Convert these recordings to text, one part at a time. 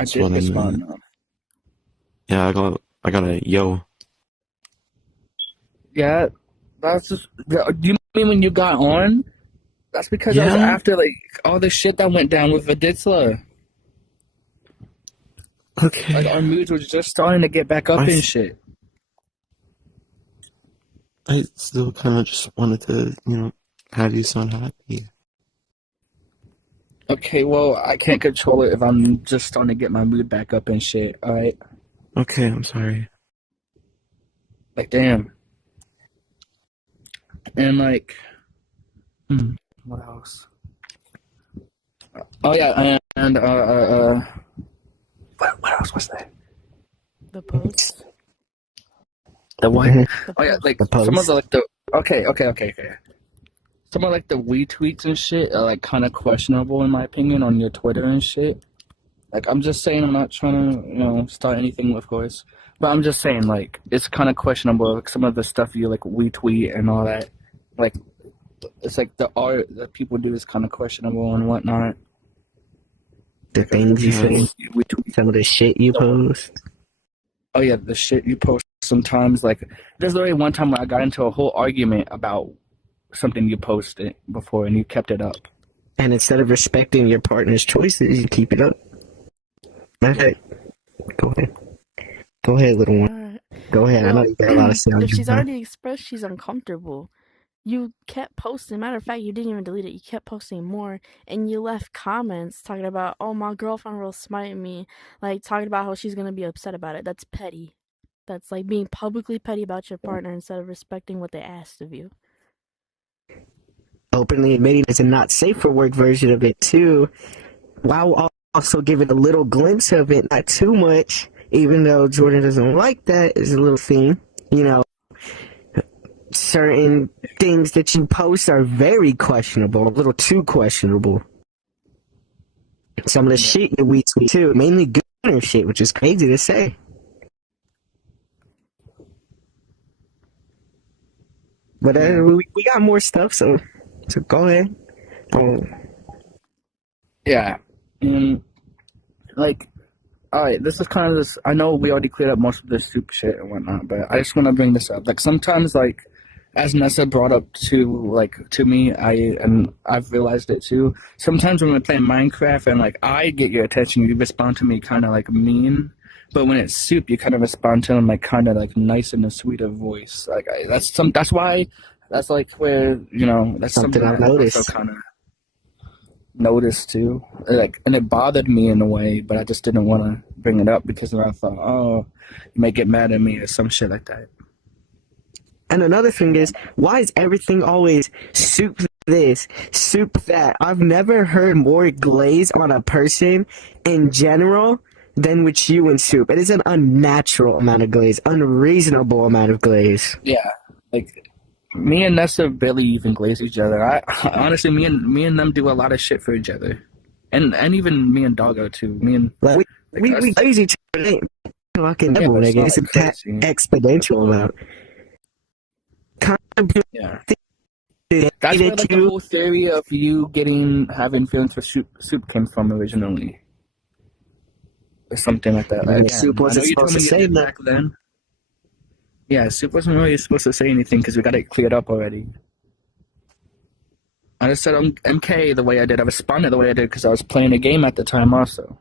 I That's did what I respond. meant. Yeah, I got a yo. Yeah, that's just. Do you mean when you got on? That's because I was Yeah? after like all the shit that went down with Viditsla. Like Okay. our moods were just starting to get back up I, and s- shit. I still kind of just wanted to, have you sound happy. Okay, well I can't control it if I'm just starting to get my mood back up and shit. All right, Okay, I'm sorry. like damn, and like, what else? Oh yeah, and what else was there? The posts. The what? The Oh yeah, post. like The some of the post. like the okay. Some of like the retweets and shit are like kind of questionable in my opinion on your Twitter and shit. Like I'm just saying, I'm not trying to start anything, of course, but I'm just saying like it's kind of questionable. Like some of the stuff you like retweet and all that, like it's like the art that people do is kind of questionable and whatnot. The Like things you people say, retweet. some of the shit you post. Oh yeah, the shit you post sometimes. Like there's already one time where I got into a whole argument about something you posted before, and you kept it up. And instead of respecting your partner's choices, you keep it up. Okay. Go ahead. Go ahead, little one. Alright. Go ahead. I know Well, you got a lot of sound. if she's already expressed she's uncomfortable, you kept posting. Matter of fact, you didn't even delete it. You kept posting more, and you left comments talking about, "Oh, my girlfriend will smite me," like talking about how she's gonna be upset about it. That's petty. That's like being publicly petty about your partner instead of respecting what they asked of you. Openly admitting it's a not safe for work version of it too, while also giving a little glimpse of it, not too much, even though Jordan doesn't like that is a little theme. Certain things that you post are very questionable, a little too questionable. Some of the shit you retweet too, mainly gooner shit, which is crazy to say. But we got more stuff, so go ahead. Yeah, and like, all right, this is kind of this. I know we already cleared up most of this soup shit and whatnot, but I just want to bring this up. Like sometimes, like as Nessa brought up to me, I've realized it too. Sometimes when we're playing Minecraft and like I get your attention, you respond to me kind of like mean. But when it's soup, you kind of respond to them like kind of like nice in a sweeter voice. Like that's why that's like where that's Something something I've I also noticed. kind of noticed too. Like, and it bothered me in a way, but I just didn't want to bring it up because I thought, oh, you may get mad at me or some shit like that. And another thing is, why is everything always soup this, soup that? I've never heard more glaze on a person in general than with you and soup. It is an unnatural amount of glaze, unreasonable amount of glaze. Yeah, like me and Nessa barely even glaze each other. I honestly, me and them do a lot of shit for each other, and even me and Doggo too. Me and Like we us, glaze each other. It ain't fucking yeah, double, but it's nigga. not It's like an crazy. exponential amount. Yeah, that's where like the whole theory of you having feelings for soup came from originally, or something like that. Like, And the again, soup I know wasn't you told supposed to me you say did nothing. back then. Yeah, soup wasn't really supposed to say anything because we got it cleared up already. I just said MK the way I did. I responded the way I did because I was playing a game at the time also.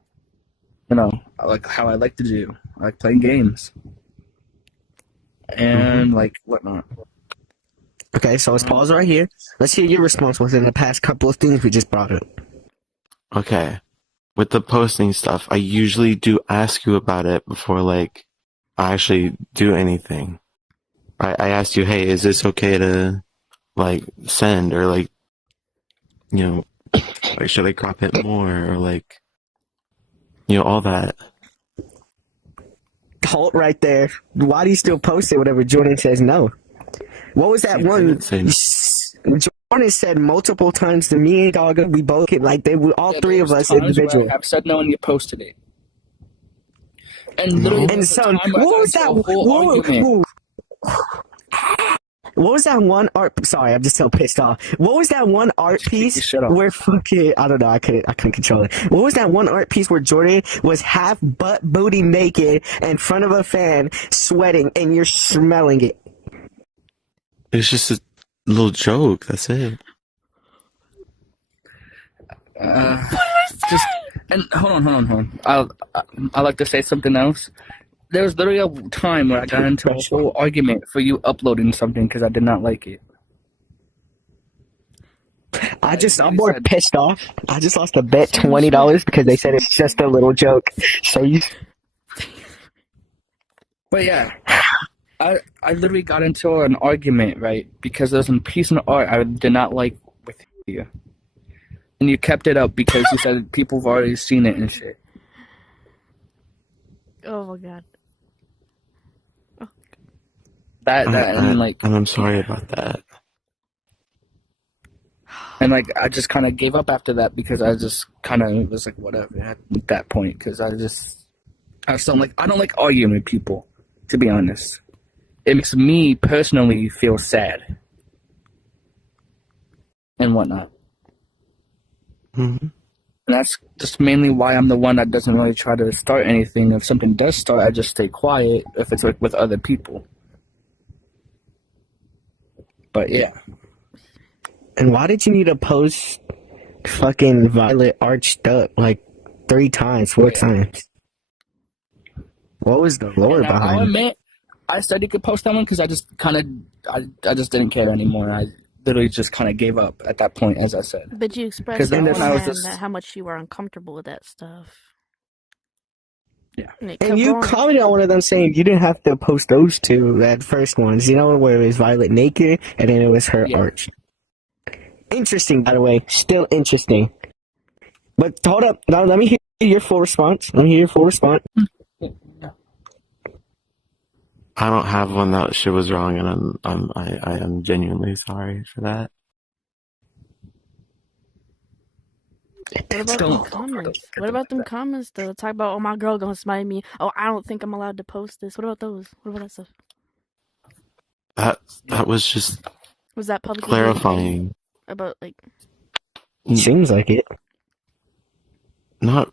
I like how I like to do. I like playing games. And like whatnot. Okay, so let's pause right here. Let's hear your response within the past couple of things we just brought up. Okay. With the posting stuff, I usually do ask you about it before, like, I actually do anything. I asked you, hey, is this okay to, like, send? Or, like, like, should I crop it more? Or, like, all that. Halt right there. Why do you still post it whenever Jordan says no? What was that You one? didn't say no. Jordan said multiple times to me and Doggo, we both get like all three of us individually. I've said no and you posted it. And literally, And there was a son, time where I got into a whole argument. What was that one art? Sorry, I'm just so pissed off. What was that one art piece Shut up. where fucking I don't know. I couldn't control it. What was that one art piece where Jordan was half butt booty naked in front of a fan, sweating, and you're smelling it? It's just a little joke. That's it. Just and hold on. I like to say something else. There was literally a time where I got into a whole argument for you uploading something because I did not like it. I'm more pissed off. I just lost a bet $20 because they said it's just a little joke. So you. But yeah, I literally got into an argument, right? Because there's a piece of art I did not like with you. And you kept it up because you said people have already seen it and shit. Oh my god. And I'm sorry about that. And like I just kind of gave up after that because I just kind of was like whatever at that point because I don't like arguing with people, to be honest. It makes me personally feel sad and whatnot. Mm-hmm. And that's just mainly why I'm the one that doesn't really try to start anything. If something does start, I just stay quiet if it's like with other people. But yeah. And why did you need to post fucking Violet arched up like 3 times, 4 times? What was the lore I'll behind it? admit, I said you could post that one because I just I just didn't care anymore. I literally just kind of gave up at that point, as I said. But you expressed 'Cause then beforehand I was just- how much you were uncomfortable with that stuff. Yeah. And you commented on one of them saying you didn't have to post those 2 at first ones. You know, where it was Violet naked and then it was her arch. Interesting, by the way. Still interesting. But hold up. Now, let me hear your full response. I don't have one. That shit was wrong, and I am genuinely sorry for that. What about them comments? What about them comments though? Talk about, oh, my girl gonna smite me. Oh, I don't think I'm allowed to post this. What about those? What about that stuff? That was just Was that publicly clarifying. about like? Seems like it. No.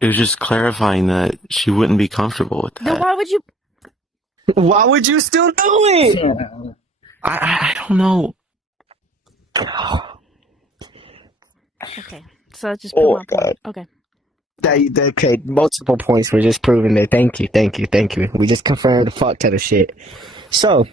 It was just clarifying that she wouldn't be comfortable with that. Then why would you? Why would you still do it? Yeah. I don't know. Okay, so I just put my God. point. Okay. Okay, multiple points were just proven there. Thank you. We just confirmed the fuck ton of shit. So,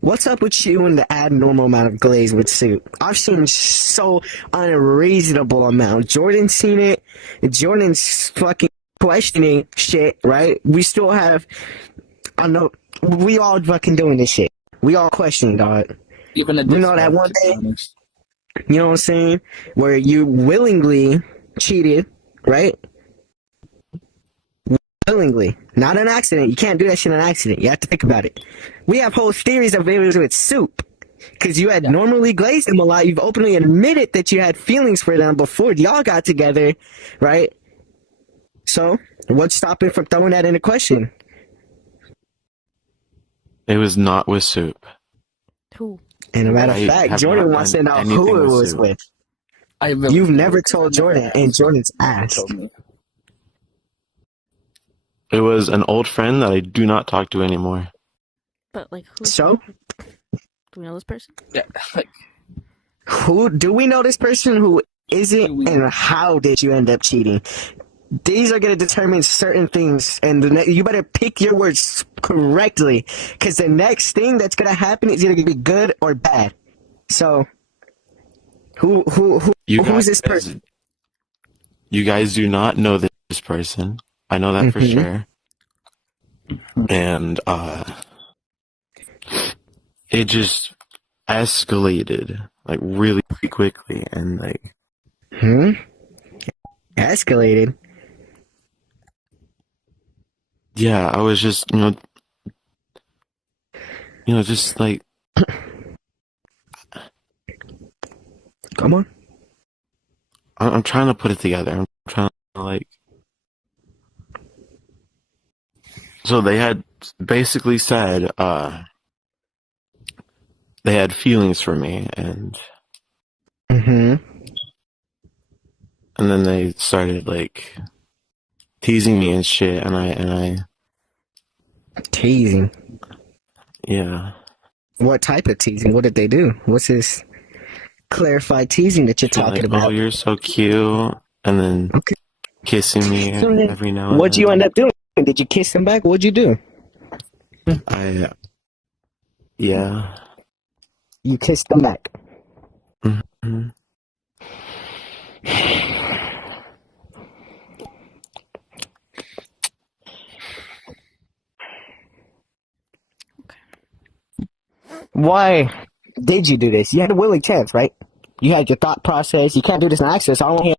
what's up with you and the abnormal amount of glaze with soup? I've seen so unreasonable amount. Jordan's seen it. Jordan's fucking questioning shit, right? We still have, I know, we all fucking doing this shit. We all questioning, dog. Even a You know that one day, you know what I'm saying, where you willingly cheated, right? Willingly, not an accident. You can't do that shit in an accident. You have to think about it. We have whole theories of it was with soup, because you had normally glazed them a lot. You've openly admitted that you had feelings for them before y'all got together, right? So, what's stopping from throwing that into question? It was not with soup. Who? And a matter I of fact, have Jordan not wants to done know anything who it with was soup. with. Really You've never told Jordan, and Jordan's asked. It was an old friend that I do not talk to anymore. But like who? So, Do we know this person? Yeah, like, who do we know this person? Who isn't, and how did you end up cheating? These are going to determine certain things, and you better pick your words correctly, because the next thing that's going to happen is either going to be good or bad. So, who's this person? You guys do not know this person. I know that for sure. And it just escalated like really quickly, and like Escalated. Yeah, I was just just like, come on. I'm trying to put it together. I'm trying to like, So they had basically said they had feelings for me, and Mm-hmm. then they started like teasing me and shit, and I Teasing. yeah. What type of teasing? What did they do? What's this clarified teasing that you're She's talking like, about? "Oh, you're so cute," and then Okay. kissing me So then, every now and what'd you then. end up doing? Did you kiss him back? What'd you do? Yeah. You kissed him back. Mhm. Why did you do this? You had a willing chance, right? You had your thought process. You can't do this in accident. So I don't hear.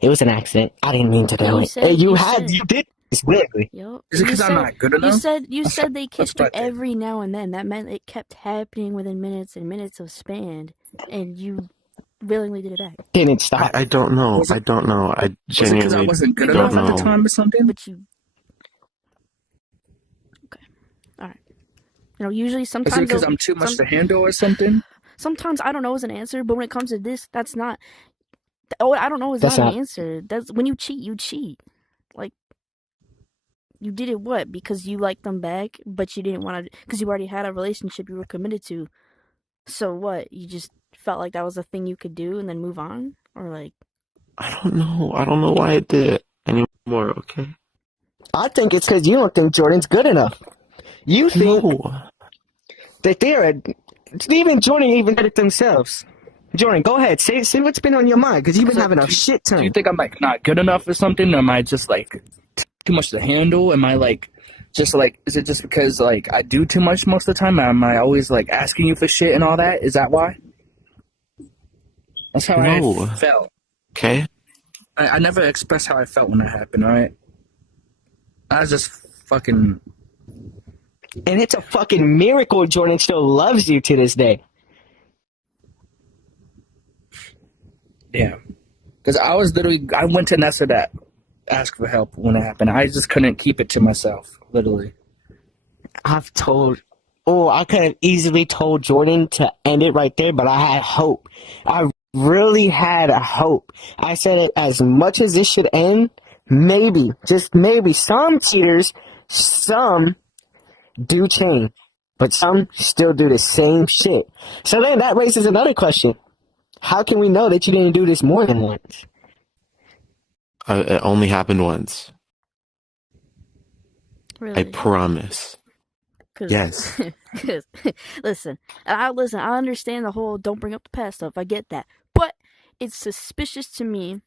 It was an accident. I didn't mean to do You it. said You you did this willingly. Yup. Is it You because I'm said not good you enough? said you Let's said they let's kissed you start there. every now and then. That meant it kept happening within minutes and minutes of span, and you willingly did it back. Didn't stop. I don't know. Was it- I don't know. I Was it because I genuinely wasn't good You enough don't at the know. time or something? But you okay? All right. You know, usually Is it sometimes because they'll- I'm too much some- to handle or something? sometimes I don't know is an answer, but when it comes to this, that's not. Oh, I don't know is That's not not- an answer. That's when you cheat. You cheat. Like you did it what? Because you liked them back, but you didn't want to. Because you already had a relationship you were committed to. So what? You just felt like that was a thing you could do and then move on, or like I don't know. I don't know why I did it anymore. Okay. I think it's because you don't think Jordan's good enough. You think No. that even Jordan even did it themselves. Jordan, go ahead. Say what's been on your mind, because you've been So having a do you- shit Do you ton. think I'm like not good enough or something? Or am I just like too much to handle? Am I like just like is it just because like I do too much most of the time? Am I always like asking you for shit and all that? Is that why? That's how No. I felt. Okay. I never expressed how I felt when that happened, right? I was just fucking And it's a fucking miracle Jordan still loves you to this day. yeah. Because I was literally I went to Nessa to ask for help when it happened. I just couldn't keep it to myself, literally. I could have easily told Jordan to end it right there, but I had hope. I really had a hope. I said as much as this should end, maybe, just maybe, some cheaters, some do change, but some still do the same shit. So then that raises another question. How can we know that you didn't do this more than once? It only happened once. really. I promise. Cause, Yes. Cause, listen, I understand the whole don't bring up the past stuff. I get that, but it's suspicious to me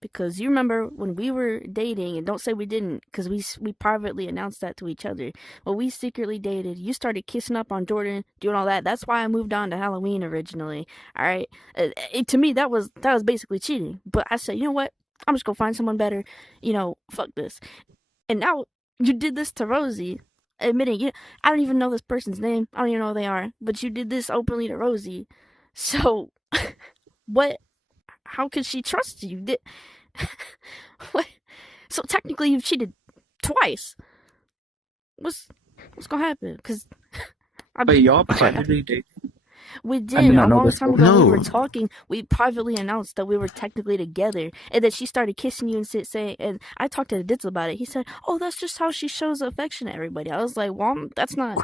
because you remember when we were dating, and don't say we didn't, because we privately announced that to each other. Well, we secretly dated. You started kissing up on Jordan, doing all that. That's why I moved on to Halloween originally. All right, to me that was basically cheating. But I said, you know what? I'm just gonna find someone better. You know, fuck this. And now you did this to Rosie, admitting I don't even know this person's name. I don't even know who they are. But you did this openly to Rosie. So, what? How could she trust you? What? So technically, you've cheated twice. What's gonna happen? Because But y'all privately did. we I did did a not know long this time before. ago. We were No. talking. We privately announced that we were technically together, and that she started kissing you and saying. And I talked to Ditz about it. He said, "Oh, that's just how she shows affection to everybody." I was like, "Well, that's not.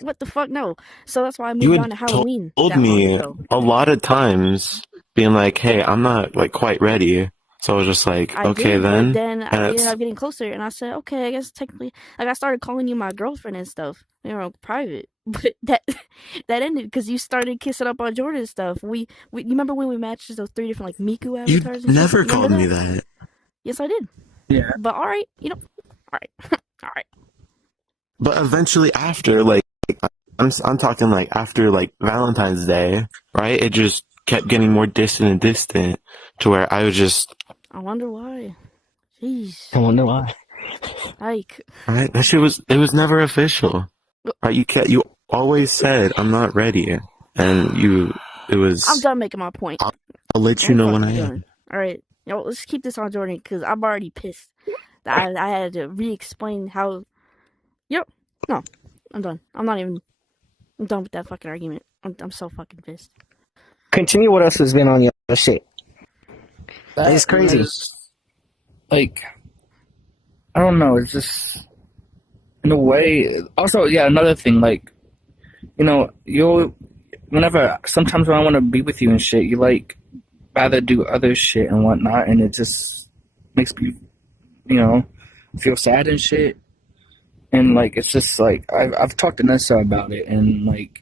What the fuck? No." So that's why I You moved on had to Halloween. told that long me ago. a lot of times, being like, "Hey, I'm not like quite ready." So I was just like, I "Okay, did, then." but then And we ended it's- up getting closer, and I said, "Okay, I guess technically, like I started calling you my girlfriend and stuff, private." But that ended because you started kissing up on Jordan and stuff. We you remember when we matched those 3 different like Miku you avatars? And never shit? You remember called me that. Yes, I did. Yeah. But all right, all right, all right. But eventually, after like, I'm talking like after like Valentine's Day, right? It just kept getting more distant and distant to where I was just I wonder why. Jeez, I wonder why. like right. That shit was never official. Right? You always said I'm not ready, and it was. I'm done making my point. I'll let you know when I fucking am. done. All right, let's keep this on Jordan because I'm already pissed. I had to re-explain how Yep. No, I'm done. I'm done with that fucking argument. I'm so fucking pissed. Continue what else has been on your shit. It's crazy. Like, I don't know. It's just in a way. Also, yeah, another thing. Like, sometimes when I want to be with you and shit, you like rather do other shit and whatnot, and it just makes me, feel sad and shit. And like, it's just like I've talked to Nessa about it, and like,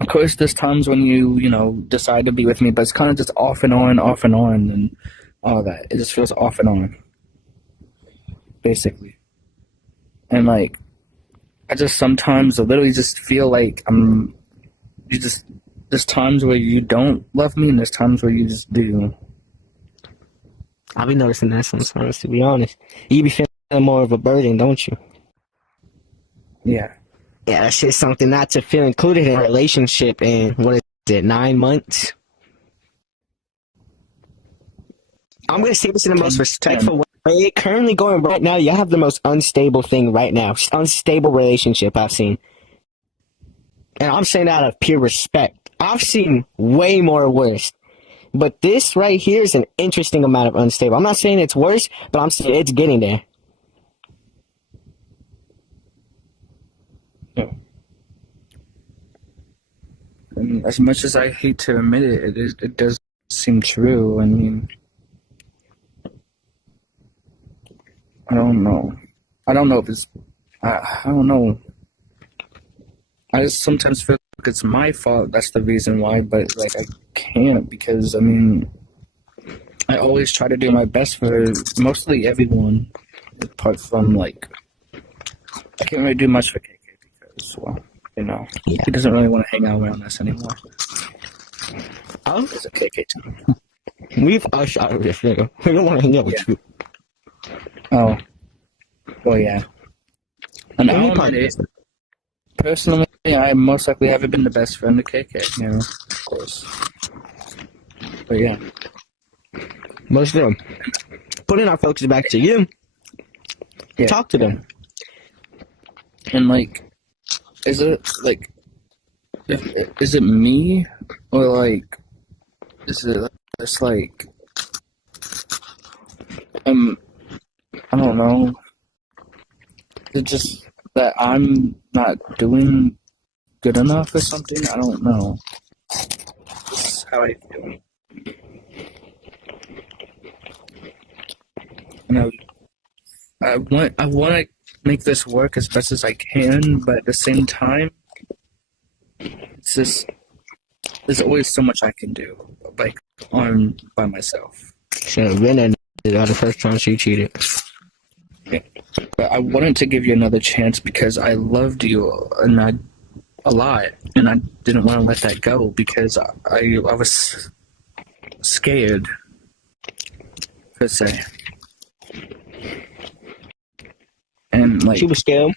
of course, there's times when you decide to be with me, but it's kind of just off and on, and all that. It just feels off and on, basically. And like, I just sometimes literally just feel like there's times where you don't love me, and there's times where you just do. I'll be noticing that sometimes, to be honest. You be feeling more of a burden, don't you? Yeah. Yeah, that shit's something not to feel included in a relationship in, what is it, 9 months? I'm going to say this in the most respectful way. Currently going right now, you have the most unstable thing right now. Unstable relationship I've seen. And I'm saying that out of pure respect. I've seen way more worse. But this right here is an interesting amount of unstable. I'm not saying it's worse, but I'm saying it's getting there. And as much as I hate to admit it, it does seem true. I mean, I don't know. I don't know if it's. I don't know. I just sometimes feel like it's my fault. That's the reason why, but like I can't because I mean, I always try to do my best for mostly everyone, apart from like I can't really do much for KK because he doesn't really want to hang out around us anymore. Oh, It's a KK time. we've ushed out of this nigga. We don't want to hang out with you. Oh, well, yeah. And I'll admit it. Personally, I most likely haven't been the best friend to KK, of course. But yeah. But still, putting our focus back to you. Yeah. Talk to them. And like, is it me or like, is it just like, I don't know. Is it just that I'm not doing good enough or something? I don't know. That's how I feel. I want to make this work as best as I can, but at the same time, it's just there's always so much I can do, like by myself. Should have been in the first time she cheated. Yeah. But I wanted to give you another chance because I loved you a lot, and I didn't want to let that go because I was scared, per se. And like She was scared.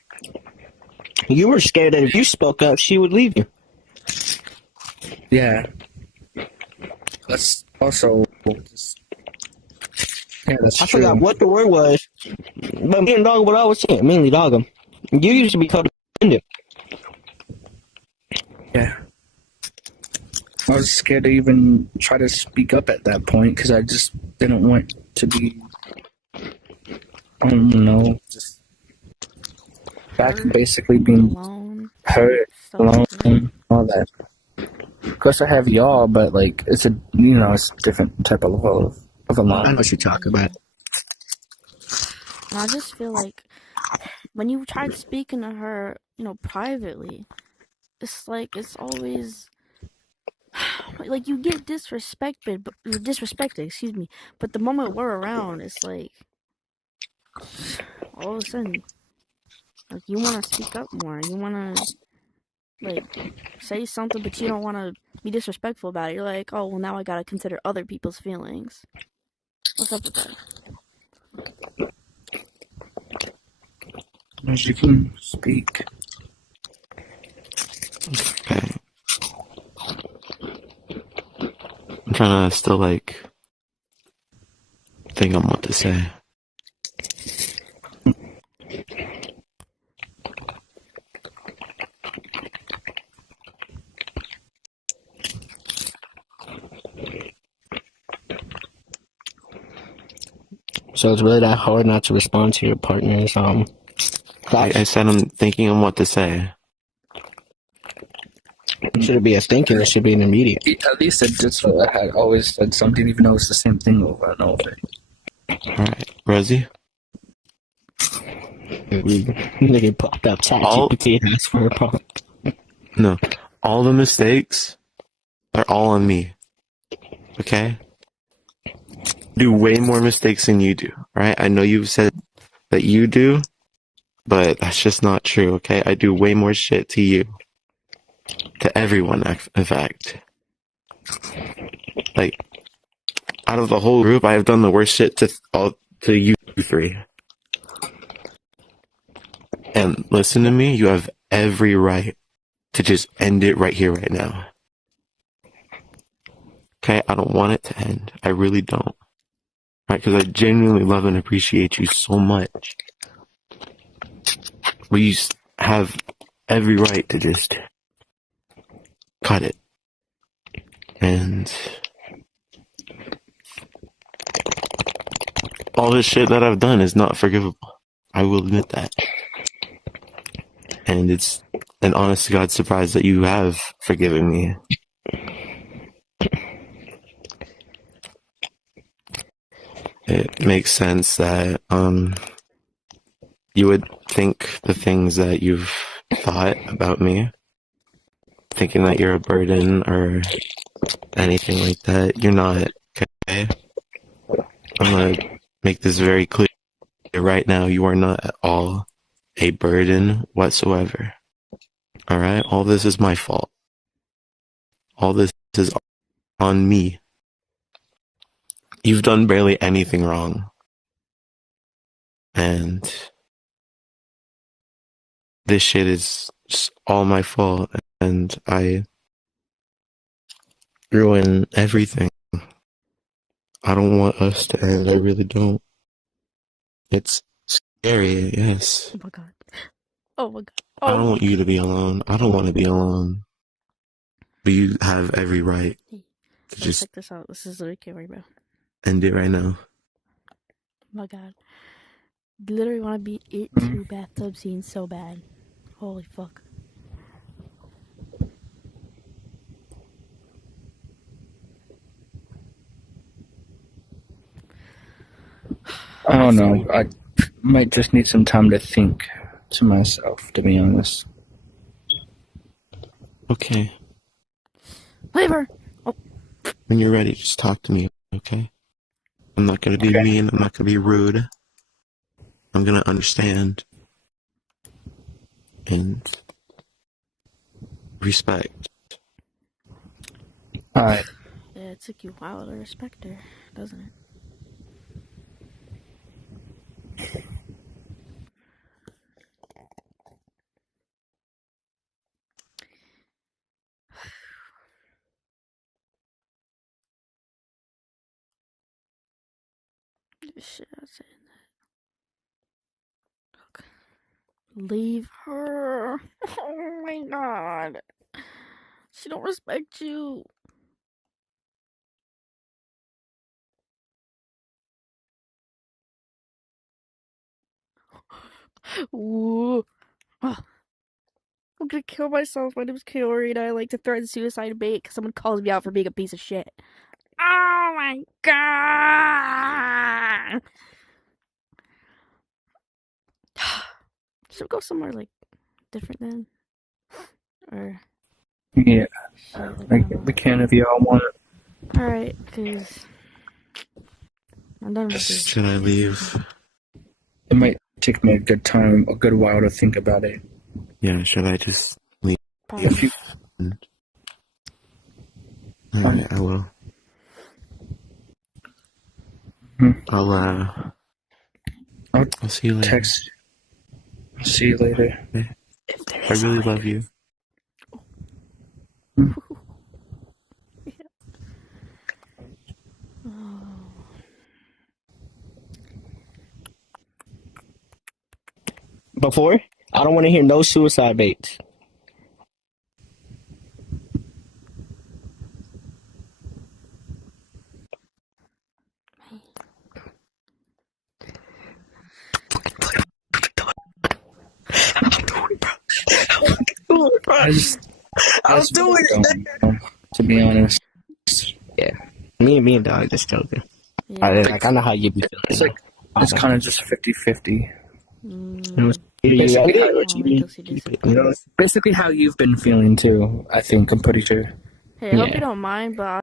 You were scared that if you spoke up, she would leave you. yeah, that's also just, yeah, that's I true. forgot what the word was, but me and Dog would always say it, mainly Dog. You used to be codependent. Yeah. I was scared to even try to speak up at that point because I just didn't want to be, I don't know, just back to basically being hurt, alone, all that. Of course, I have y'all, but like it's it's a different type of level of I alone. know what you're talking about. And I just feel like when you tried speaking to her, privately, it's like it's always like you get disrespected, excuse me. But the moment we're around, it's like all of a sudden, like you want to speak up more. You want to like say something, but you don't want to be disrespectful about it. You're like, oh well, now I gotta consider other people's feelings. What's up with that? As you can speak. Okay. I'm trying to still think on what to say. So it's really that hard not to respond to your partner's I said I'm thinking on what to say. It shouldn't be a thinking, it should be an immediate. At least it did so. I had always said something, even though it's the same thing over and over. Alright, Rosie? Nigga popped up ChatGPT and asked for a prompt. No. All the mistakes are all on me. Okay? I do way more mistakes than you do, right? I know you've said that you do, but that's just not true, okay? I do way more shit to you. To everyone, in fact. Like, out of the whole group, I have done the worst shit to you three. And listen to me, you have every right to just end it right here, right now. Okay, I don't want it to end. I really don't. Right, because I genuinely love and appreciate you so much. But you have every right to just cut it. And all this shit that I've done is not forgivable. I will admit that. And it's an honest to God surprise that you have forgiven me. It makes sense that you would think the things that you've thought about me, thinking that you're a burden or anything like that. You're not, okay? I'm gonna make this very clear right now. You are not at all a burden whatsoever. Alright? All this is my fault. All this is on me. You've done barely anything wrong. And this shit is just all my fault. And I ruin everything. I don't want us to end. I really don't. It's scary, yes. Oh my god. Oh my god. I don't Oh. want you to be alone. I don't want to be alone. But you have every right to Let's just check this out. This is the Kayori, bro. end it right now. Oh my god. Literally want to beat it to bathtub scene so bad. Holy fuck. I don't know. I might just need some time to think to myself, to be honest. Okay. Labor! When you're ready, just talk to me, okay? I'm not gonna be mean. I'm not gonna be rude. I'm gonna understand. And respect. Alright. Yeah, it took you a while to respect her, doesn't it? Shit, I was saying that. Okay. Leave her. Oh my god. She don't respect you. Ooh. Oh. I'm gonna kill myself. My name's Kayori and I like to threaten suicide bait because someone calls me out for being a piece of shit. Oh my god! Should we go somewhere like different then? Or Yeah. like, We can if y'all want it. alright, because I'm done with this. Should I leave? It might take me a good while to think about it. Yeah, should I just leave? Probably. If you, Alright, I will. I'll see you later. text. See you later. I really love you. Before, I don't want to hear no suicide baits. I just I was doing it. don't, to be honest. Me and dog just joking. Yeah. I know how you be It's feeling. like it's kind of just 50-50. Mm. Basically how you've been feeling too, I think, I'm pretty sure. Hey, I hope Yeah. you don't mind, but